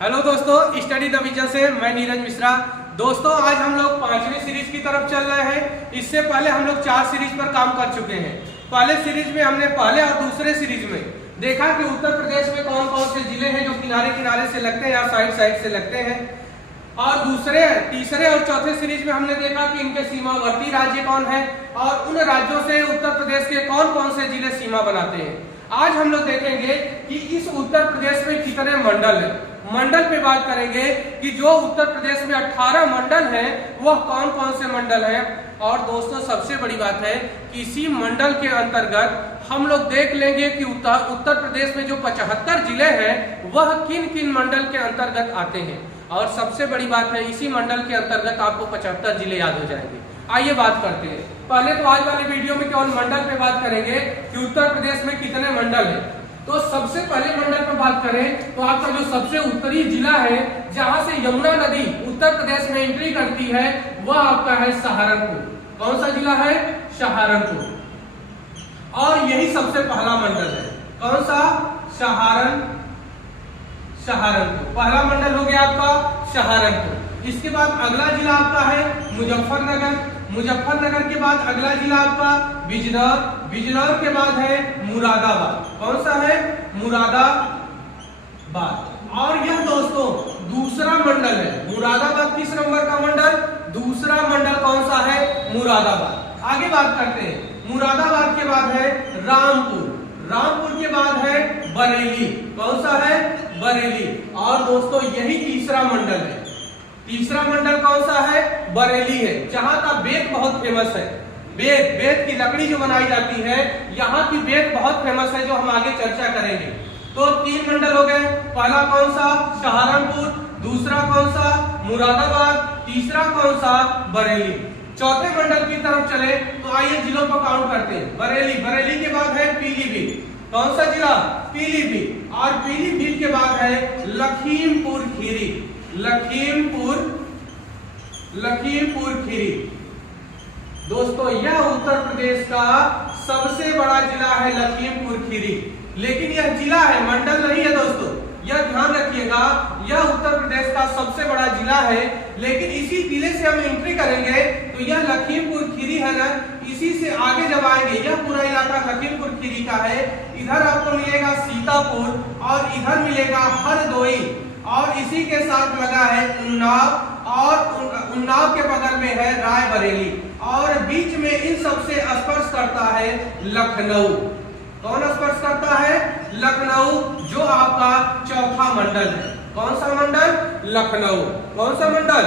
Hello दोस्तों, study the vision से मैं नीरज मिश्रा। दोस्तों, आज हम लोग 5वीं सीरीज की तरफ चल रहे हैं। इससे पहले हम लोग 4 सीरीज पर काम कर चुके हैं। पहले सीरीज में हमने पहले और दूसरे सीरीज में देखा कि उत्तर प्रदेश में कौन कौन से जिले हैं जो किनारे किनारे से लगते हैं या साइड साइड से लगते हैं, और दूसरे, तीसरे और चौथे सीरीज में हमने देखा कि इनके सीमावर्ती राज्य कौन है और उन राज्यों से उत्तर प्रदेश के कौन कौन से जिले सीमा बनाते हैं। आज हम लोग देखेंगे कि इस उत्तर प्रदेश में कितने मंडल हैं। मंडल पे बात करेंगे कि जो उत्तर प्रदेश में 18 मंडल हैं वह कौन कौन से मंडल हैं। और दोस्तों, सबसे बड़ी बात है कि इसी मंडल के अंतर्गत हम लोग देख लेंगे कि उत्तर प्रदेश में जो 75 जिले हैं वह किन किन मंडल के अंतर्गत आते हैं। और सबसे बड़ी बात है, इसी मंडल के अंतर्गत आपको 75 जिले याद हो जाएंगे। आइए बात करते हैं। पहले तो आज वाले वीडियो में केवल मंडल पे बात करेंगे कि उत्तर प्रदेश में कितने मंडल हैं। तो सबसे पहले मंडल पर बात करें तो आपका जो सबसे उत्तरी जिला है, जहां से यमुना नदी उत्तर प्रदेश में एंट्री करती है, वह आपका है सहारनपुर। कौन सा जिला है? सहारनपुर। और यही सबसे पहला मंडल है। कौन सा? सहारनपुर पहला मंडल हो गया आपका सहारनपुर। इसके बाद अगला जिला आपका है मुजफ्फरनगर। मुजफ्फरनगर के बाद अगला जिला आपका बिजनौर। बिजनौर के बाद है मुरादाबाद। कौन सा है? मुरादाबाद। और यह दोस्तों दूसरा मंडल है। मुरादाबाद किस नंबर का मंडल? दूसरा मंडल कौन सा है? मुरादाबाद। आगे बात करते हैं। मुरादाबाद के बाद है रामपुर। रामपुर के बाद है बरेली। कौन सा है? बरेली। और दोस्तों यही तीसरा मंडल है। तीसरा मंडल कौन सा है? बरेली है, जहां का बेत बहुत फेमस है। बेत की लकड़ी जो बनाई जाती है, यहाँ की बेत बहुत फेमस है, जो हम आगे चर्चा करेंगे। तो 3 मंडल हो गए। पहला कौन सा? सहारनपुर। दूसरा कौन सा? मुरादाबाद। तीसरा कौन सा? बरेली। चौथे मंडल की तरफ चले तो आइए जिलों को काउंट करते हैं। बरेली के बाद है पीलीभीत। कौन सा जिला? पीलीभीत। और पीलीभीत के बाद है लखीमपुर खीरी। लखीमपुर खीरी। दोस्तों, यह उत्तर प्रदेश का सबसे बड़ा जिला है लखीमपुर खीरी। लेकिन यह जिला है, मंडल नहीं है दोस्तों, यह ध्यान रखिएगा। यह उत्तर प्रदेश का सबसे बड़ा जिला है, लेकिन इसी जिले से हम एंट्री करेंगे तो यह लखीमपुर खीरी है ना, इसी से आगे जब आएंगे, यह पूरा इलाका लखीमपुर खीरी का है। इधर आपको मिलेगा सीतापुर और इधर मिलेगा हरदोई, और इसी के साथ लगा है उन्नाव, और उन्नाव के बगल में है रायबरेली, और बीच में इन सबसे स्पर्श करता है लखनऊ। कौन स्पर्श करता है? लखनऊ, जो आपका चौथा मंडल है। कौन सा मंडल? लखनऊ। कौन सा मंडल?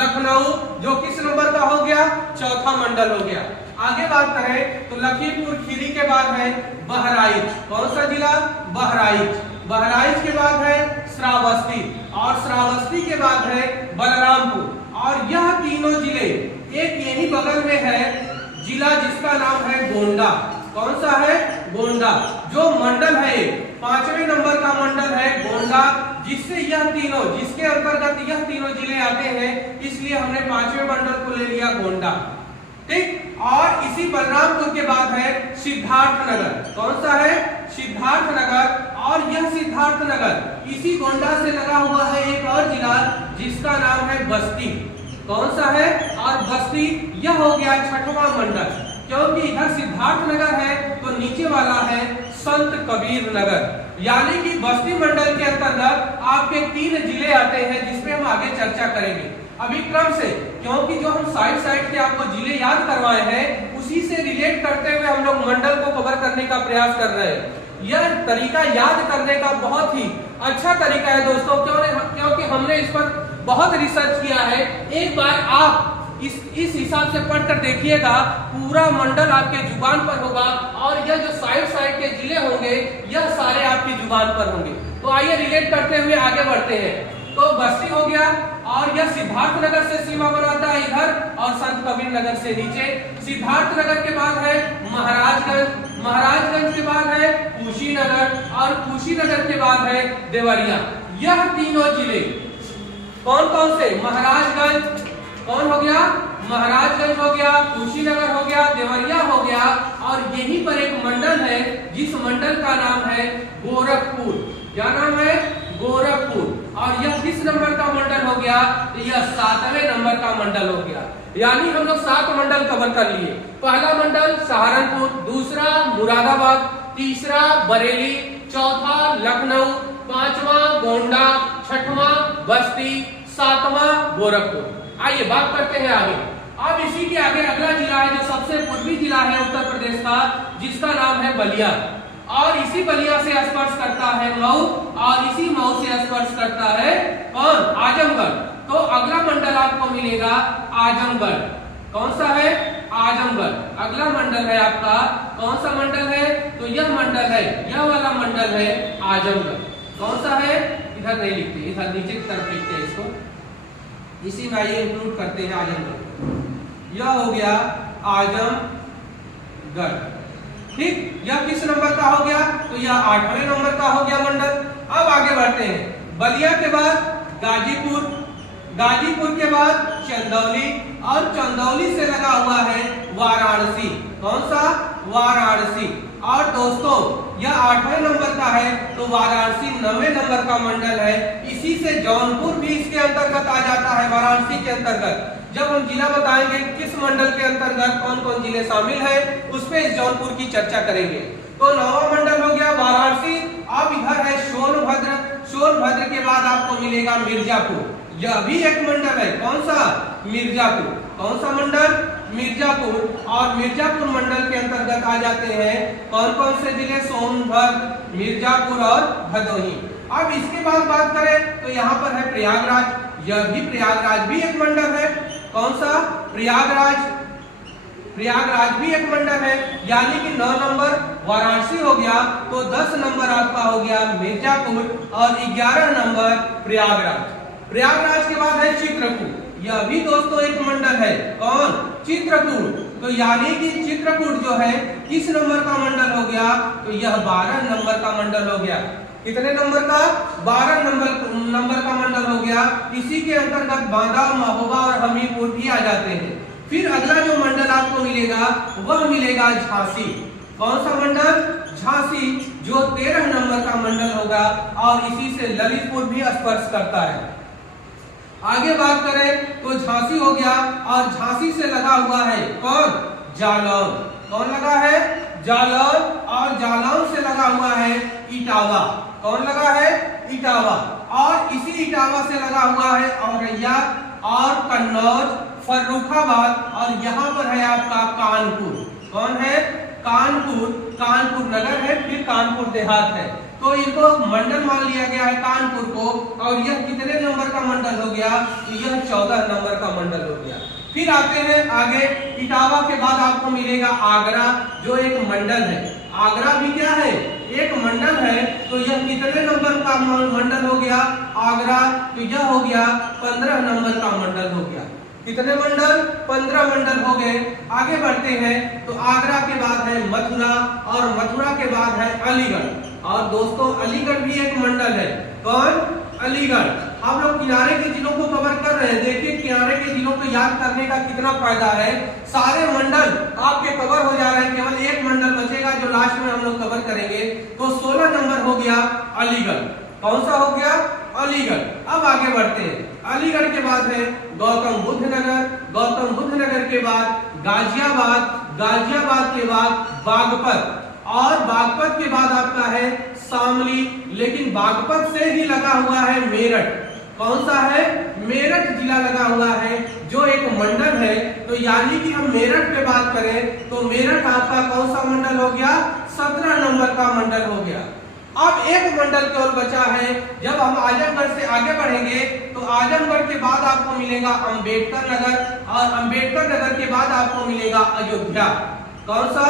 लखनऊ, जो किस नंबर का हो गया? चौथा मंडल हो गया। आगे बात करें तो लखीमपुर खीरी के बाद है बहराइच। कौन सा जिला? बहराइच। बहराइच के बाद है श्रावस्ती, और श्रावस्ती के बाद है बलरामपुर। और यह तीनों जिले, एक यही बगल में है जिला जिसका नाम है गोंडा। कौन सा है? गोंडा, जो मंडल है 5वें नंबर का मंडल है गोंडा, जिससे यह तीनों, जिसके अंतर्गत यह तीनों जिले आते हैं, इसलिए हमने 5वें मंडल को ले लिया गोंडा। ठीक। और इसी बलरामपुर के बाद है सिद्धार्थनगर। कौन सा है? सिद्धार्थनगर। और यह सिद्धार्थनगर इसी गोंडा से लगा हुआ है एक और जिला जिसका नाम है बस्ती। कौन सा है? और बस्ती, यह हो गया 6वां मंडल, क्योंकि इधर सिद्धार्थनगर है तो नीचे वाला है संत कबीर नगर। यानी कि बस्ती मंडल के अंतर्गत आपके 3 जिले आते हैं, जिसमें हम आगे चर्चा करेंगे अभी क्रम से, क्योंकि जो हम साइड के आपको जिले याद करवाए हैं, उसी से रिलेट करते हुए हम लोग मंडल को कवर करने का प्रयास कर रहे हैं। यह तरीका याद करने का बहुत ही अच्छा तरीका है दोस्तों, क्योंकि हमने इस पर बहुत रिसर्च किया है। एक बार आप इस हिसाब से पढ़कर देखिएगा, पूरा मंडल आपके जुबान पर होगा, और यह जो साइड के जिले होंगे यह सारे आपकी जुबान पर होंगे। तो आइए रिलेट करते हुए आगे बढ़ते हैं। तो बस्ती हो गया, और यह सिद्धार्थनगर से सीमा बनाता है इधर, और संत कबीर नगर से नीचे। सिद्धार्थनगर के बाद है महाराजगंज। महाराजगंज के बाद है कुशीनगर, और कुशीनगर के बाद है देवरिया। यह तीनों जिले कौन कौन से? महाराजगंज कौन हो गया? महाराजगंज हो गया, कुशीनगर हो गया, देवरिया हो गया, और यहीं पर एक मंडल है जिस मंडल का नाम है गोरखपुर। क्या नाम है? गोरखपुर। और यह किस नंबर का मंडल हो गया? तो यह 7वें नंबर का मंडल हो गया। यानी हम लोग 7 मंडल कवर कर लिए। पहला मंडल सहारनपुर, दूसरा मुरादाबाद, तीसरा बरेली, चौथा लखनऊ, पांचवा गोंडा, छठवां बस्ती, सातवां गोरखपुर। आइए बात करते हैं आगे। अब इसी के आगे अगला जिला है जो सबसे पूर्वी जिला है उत्तर प्रदेश का, जिसका नाम है बलिया। और इसी बलिया से स्पर्श करता है मऊ, और इसी मऊ से स्पर्श करता है कौन? आजमगढ़। तो अगला मंडल आपको मिलेगा आजमगढ़। कौन सा है? आजमगढ़। अगला मंडल है आपका कौन सा मंडल है? तो यह मंडल है, यह वाला मंडल है आजमगढ़। कौन सा है? इधर नहीं लिखते, इधर नीचे की तरफ लिखते हैं इसको, इसी में ये इंक्लूड करते हैं आजमगढ़। यह हो गया आजमगढ़। ठीक, यह किस नंबर का हो गया? तो यह 8वें नंबर का हो गया मंडल। अब आगे बढ़ते हैं। बलिया के बाद गाजीपुर, गाजीपुर के बाद चंदौली, और चंदौली से लगा हुआ है वाराणसी। कौन सा? वाराणसी। और दोस्तों यह 8वें नंबर का है, तो वाराणसी 9वें नंबर का मंडल है। इसी से जौनपुर भी इसके अंतर्गत आ जाता है, वाराणसी के अंतर्गत। जब हम जिला बताएंगे किस मंडल के अंतर्गत कौन कौन जिले शामिल है, उस पे इस जौनपुर की चर्चा करेंगे। तो 9वां मंडल हो गया वाराणसी। अब इधर है सोनभद्र, सोनभद्र के बाद आपको मिलेगा मिर्जापुर। यह भी एक मंडल है। कौन सा? मिर्जापुर। कौन सा मंडल? मिर्जापुर। और मिर्जापुर मंडल के अंतर्गत आ जाते हैं कौन कौन से जिले? सोनभद्र, मिर्जापुर और भदोही। अब इसके बाद बात करें तो यहाँ पर है प्रयागराज। यह भी प्रयागराज भी एक मंडल है। कौन सा? प्रयागराज। प्रयागराज भी एक मंडल है। यानी कि 9 नंबर वाराणसी हो गया, तो 10 नंबर आपका हो गया मिर्जापुर, और 11 नंबर प्रयागराज। प्रयागराज के बाद है चित्रकूट। यह भी दोस्तों एक मंडल है। कौन? चित्रकूट। तो यानी कि चित्रकूट जो है किस नंबर का मंडल हो गया? तो यह 12 नंबर का मंडल हो गया। कितने नंबर का? 12 नंबर का मंडल हो गया। इसी के अंतर्गत बांदा, महोबा और हमीरपुर भी आ जाते हैं। फिर अगला जो मंडल आपको मिलेगा वह मिलेगा झांसी। कौन सा मंडल? झांसी, जो 13 नंबर का मंडल होगा, और इसी से ललितपुर भी स्पर्श करता है। आगे बात करें तो झांसी हो गया, और झांसी से लगा हुआ है कौन? जालौन। कौन लगा है? जालौन। और जालौन से लगा हुआ है इटावा। कौन लगा है? इटावा। और इसी इटावा से लगा हुआ है औरैया और कन्नौज, फर्रुखाबाद, और यहाँ पर है आपका कानपुर। कौन है? कानपुर। कानपुर नगर है, फिर कानपुर देहात है। तो इनको मंडल मान लिया गया है कानपुर को। और यह कितने नंबर का मंडल हो गया? तो यह 14 नंबर का मंडल हो गया। फिर आते हैं आगे। इटावा के बाद आपको मिलेगा आगरा, जो एक मंडल है। आगरा भी क्या है? एक मंडल है। तो यह कितने नंबर का मंडल हो गया? आगरा। तो यह हो गया 15 नंबर का मंडल हो गया। कितने मंडल? 15 मंडल हो गए। आगे बढ़ते हैं तो आगरा के बाद है मथुरा, और मथुरा के बाद है अलीगढ़। और दोस्तों अलीगढ़ भी एक मंडल है। कौन? अलीगढ़। हम लोग किनारे के जिलों को कवर कर रहे हैं। देखिए किनारे के जिलों को याद करने का कितना फायदा है। सारे मंडल आपके कवर हो जा रहे हैं, केवल एक मंडल बचेगा जो लास्ट में हम लोग कवर करेंगे। तो 16 नंबर हो गया अलीगढ़। कौन सा हो गया? अलीगढ़। अब आगे बढ़ते हैं। अलीगढ़ के बाद है गौतम बुद्ध नगर, गौतम बुद्ध नगर के बाद गाजियाबाद, गाजियाबाद के बाद बागपत, और बागपत के बाद आपका है शामली। लेकिन बागपत से ही लगा हुआ है मेरठ। कौन सा है? मेरठ जिला लगा हुआ है, जो एक मंडल है। तो यानी कि हम मेरठ पे बात करें तो मेरठ आपका कौन सा मंडल हो गया? 17 नंबर का मंडल हो गया। अब एक मंडल केवल बचा है। जब हम आजमगढ़ से आगे बढ़ेंगे तो आजमगढ़ के बाद आपको मिलेगा अंबेडकर नगर, और अंबेडकर नगर के बाद आपको मिलेगा अयोध्या। कौन सा?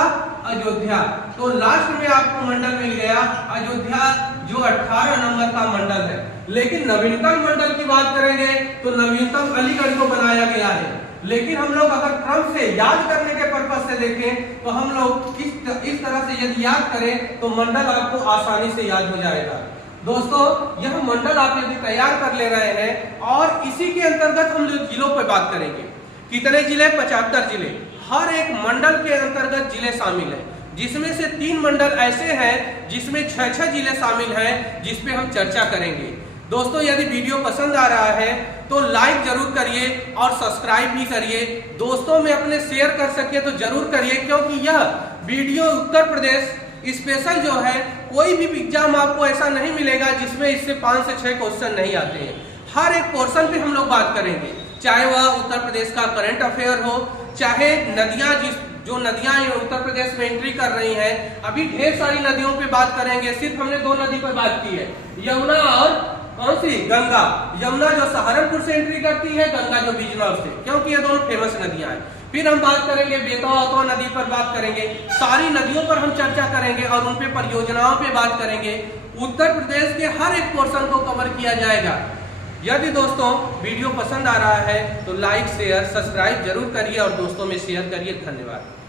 अयोध्या। तो लास्ट में आपको मंडल मिल गया अयोध्या, जो 18 नंबर का मंडल है। लेकिन नवीनतम मंडल की बात करेंगे तो नवीनतम अलीगढ़ को बनाया गया है। लेकिन हम लोग अगर क्रम से याद करने के पर्पज से देखें तो हम लोग इस तरह से यदि याद करें तो मंडल आपको आसानी से याद हो जाएगा। दोस्तों यह मंडल आप यदि तैयार कर ले रहे हैं, और इसी के अंतर्गत हम लोग जिलों पर बात करेंगे। कितने जिले? 75 जिले। हर एक मंडल के अंतर्गत जिले शामिल हैं, जिसमें से 3 मंडल ऐसे हैं जिसमें 6-6 जिले शामिल हैं, जिसपे हम चर्चा करेंगे। दोस्तों यदि वीडियो पसंद आ रहा है तो लाइक जरूर करिए और सब्सक्राइब भी करिए। दोस्तों में अपने शेयर कर सके तो जरूर करिए, क्योंकि यह वीडियो उत्तर प्रदेश स्पेशल जो है, कोई भी एग्जाम आपको ऐसा नहीं मिलेगा जिसमें इससे 5 से 6 क्वेश्चन नहीं आते हैं। हर एक पोर्शन पे हम लोग बात करेंगे, चाहे वह उत्तर प्रदेश का करंट अफेयर हो, चाहे नदियां जो नदियां उत्तर प्रदेश में एंट्री कर रही हैं। अभी ढेर सारी नदियों पे बात करेंगे, सिर्फ हमने 2 नदी पर बात की है, यमुना और कौन सी, गंगा। यमुना जो सहारनपुर से एंट्री करती है, गंगा जो बिजनौर से, क्योंकि ये दोनों फेमस नदियां हैं। फिर हम बात करेंगे बेतवा नदी पर बात करेंगे, सारी नदियों पर हम चर्चा करेंगे और उन पे परियोजनाओं पे बात करेंगे। उत्तर प्रदेश के हर एक पोर्शन को कवर किया जाएगा। यदि दोस्तों वीडियो पसंद आ रहा है तो लाइक शेयर सब्सक्राइब जरूर करिए और दोस्तों में शेयर करिए। धन्यवाद।